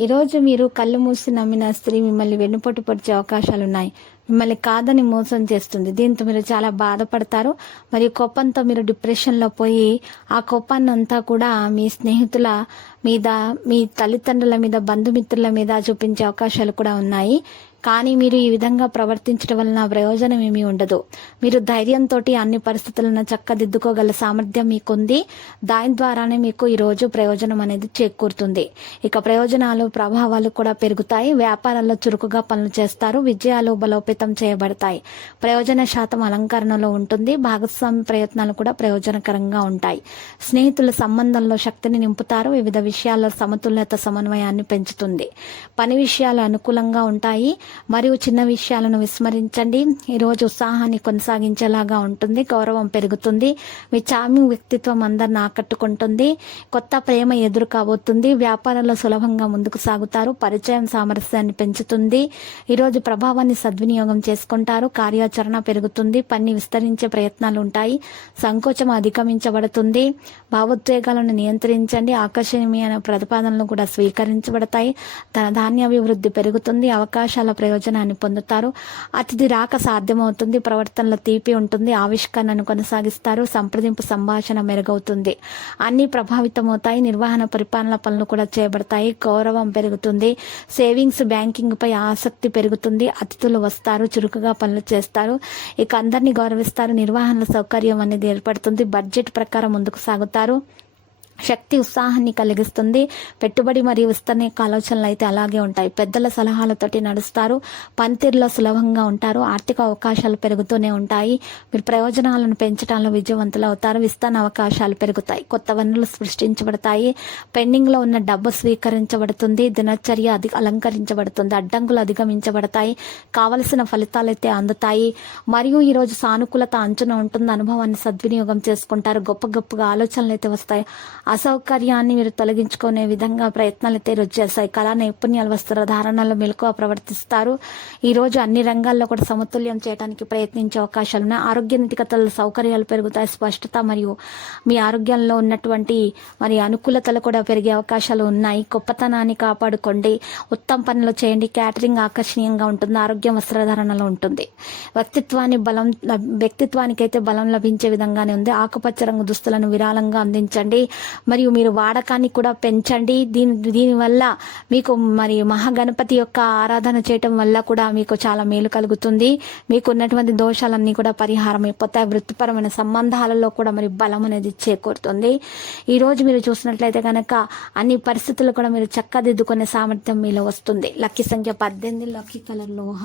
ఈరోజు మీరు కళ్ళు మూసి నమ్మిన స్త్రీ మిమ్మల్ని వెన్నుపోటు పొడిచే అవకాశాలు ఉన్నాయి మిమ్మల్ని కాదని మోసం చేస్తుంది. దీంతో మీరు చాలా బాధపడతారు. మరియు కోపంతో మీరు డిప్రెషన్లో పోయి ఆ కోపాన్ని అంతా కూడా మీ స్నేహితుల మీద మీ తల్లిదండ్రుల మీద బంధుమిత్రుల మీద చూపించే అవకాశాలు కూడా ఉన్నాయి. కానీ మీరు ఈ విధంగా ప్రవర్తించడం వలన ప్రయోజనం ఏమీ ఉండదు. మీరు ధైర్యంతో అన్ని పరిస్థితులను చక్కదిద్దుకోగల సామర్థ్యం మీకుంది. దాని ద్వారానే మీకు ఈరోజు ప్రయోజనం అనేది చేకూరుతుంది. ఇక ప్రయోజనాలు ప్రభావాలు కూడా పెరుగుతాయి. వ్యాపారాల్లో చురుకుగా పనులు చేస్తారు. విజయాలు బలోపేతం చేయబడతాయి. ప్రయోజన శాతం అలంకరణలో ఉంటుంది. భాగస్వామి ప్రయత్నాలు కూడా ప్రయోజనకరంగా ఉంటాయి. స్నేహితుల సంబంధంలో శక్తిని నింపుతారు. వివిధ విషయాల్లో సమతుల్యత సమన్వయాన్ని పెంచుతుంది. పని విషయాలు అనుకూలంగా ఉంటాయి. మరియు చిన్న విషయాలను విస్మరించండి. ఈరోజు ఉత్సాహాన్ని కొనసాగించేలాగా ఉంటుంది. గౌరవం పెరుగుతుంది. మీ చార్మింగ్ వ్యక్తిత్వం అందరిని ఆకట్టుకుంటుంది. కొత్త ప్రేమ ఎదురు కాబోతుంది. వ్యాపారంలో సులభంగా ముందుకు సాగుతారు. పరిచయం సామరస్యాన్ని పెంచుతుంది. ఈరోజు ప్రభావాన్ని సద్వినియోగం చేసుకుంటారు. కార్యాచరణ పెరుగుతుంది. పని విస్తరించే ప్రయత్నాలు ఉంటాయి. సంకోచం అధిగమించబడుతుంది. భావోద్వేగాలను నియంత్రించండి. ఆకర్షణీయమైన ప్రతిపాదనలు కూడా స్వీకరించబడతాయి. తన ధాన్యాభివృద్ధి పెరుగుతుంది. అవకాశాల ప్రయోజనాన్ని పొందుతారు. అతిథి రాక సాధ్యమవుతుంది. ప్రవర్తనలో తీపి ఉంటుంది. ఆవిష్కరణను కొనసాగిస్తారు. సంప్రదింపు సంభాషణ మెరుగవుతుంది. అన్ని ప్రభావితమవుతాయి. నిర్వహణ పరిపాలన పనులు కూడా చేయబడతాయి గౌరవం పెరుగుతుంది. సేవింగ్స్ బ్యాంకింగ్ పై ఆసక్తి పెరుగుతుంది. అతిథులు వస్తారు. చురుకుగా పనులు చేస్తారు. ఇక అందరినీ గౌరవిస్తారు. నిర్వహణ సౌకర్యం అనేది ఏర్పడుతుంది. బడ్జెట్ ప్రకారం ముందుకు సాగుతారు. శక్తి ఉత్సాహాన్ని కలిగిస్తుంది. పెట్టుబడి మరియు విస్తరణ యొక్క ఆలోచనలు అయితే అలాగే ఉంటాయి. పెద్దల సలహాలతోటి నడుస్తారు. పనితీరులో సులభంగా ఉంటారు. ఆర్థిక అవకాశాలు పెరుగుతూనే ఉంటాయి. మీరు ప్రయోజనాలను పెంచడంలో విజయవంతులు అవుతారు. విస్తరణ అవకాశాలు పెరుగుతాయి. కొత్త వనరులు సృష్టించబడతాయి. పెండింగ్లో ఉన్న డబ్బు స్వీకరించబడుతుంది. దినచర్య అధి అలంకరించబడుతుంది. అడ్డంకులు అధిగమించబడతాయి. కావలసిన ఫలితాలు అయితే అందుతాయి. మరియు ఈరోజు సానుకూలత అంచున ఉంటుంది అనుభవాన్ని సద్వినియోగం చేసుకుంటారు. గొప్ప గొప్పగా ఆలోచనలు అయితే వస్తాయి. అసౌకర్యాన్ని మీరు తొలగించుకునే విధంగా ప్రయత్నాలు అయితే రుచి చేస్తాయి కళా నైపుణ్యాలు వస్త్రధారణలో మెలకువ ప్రవర్తిస్తారు. ఈ రోజు అన్ని రంగాల్లో కూడా సమతుల్యం చేయడానికి ప్రయత్నించే అవకాశాలు ఉన్నాయి. ఆరోగ్య నితికతల సౌకర్యాలు పెరుగుతాయి స్పష్టత మరియు మీ ఆరోగ్యంలో ఉన్నటువంటి మరి అనుకూలతలు కూడా పెరిగే అవకాశాలు ఉన్నాయి. గొప్పతనాన్ని కాపాడుకోండి. ఉత్తమ పనులు చేయండి. క్యాటరింగ్ ఆకర్షణీయంగా ఉంటుంది. ఆరోగ్యం వస్త్రధారణలో ఉంటుంది. వ్యక్తిత్వాన్ని బలం వ్యక్తిత్వానికైతే వ్యక్తిత్వానికి అయితే బలం లభించే విధంగానే ఉంది. ఆకుపచ్చ రంగు దుస్తులను విరాళంగా అందించండి. మరియు మీరు వాడకాన్ని కూడా పెంచండి. దీని దీనివల్ల మీకు మరి మహాగణపతి యొక్క ఆరాధన చేయటం వల్ల కూడా మీకు చాలా మేలు కలుగుతుంది. మీకు ఉన్నటువంటి దోషాలన్నీ కూడా పరిహారం అయిపోతాయి. వృత్తిపరమైన సంబంధాలలో కూడా మరి బలం అనేది చేకూరుతుంది. ఈ రోజు మీరు చూసినట్లయితే కనుక అన్ని పరిస్థితులు కూడా మీరు చక్కదిద్దుకునే సామర్థ్యం మీలో వస్తుంది. లక్కీ సంఖ్య పద్దెనిమిది లక్కీ కలర్ లోహ.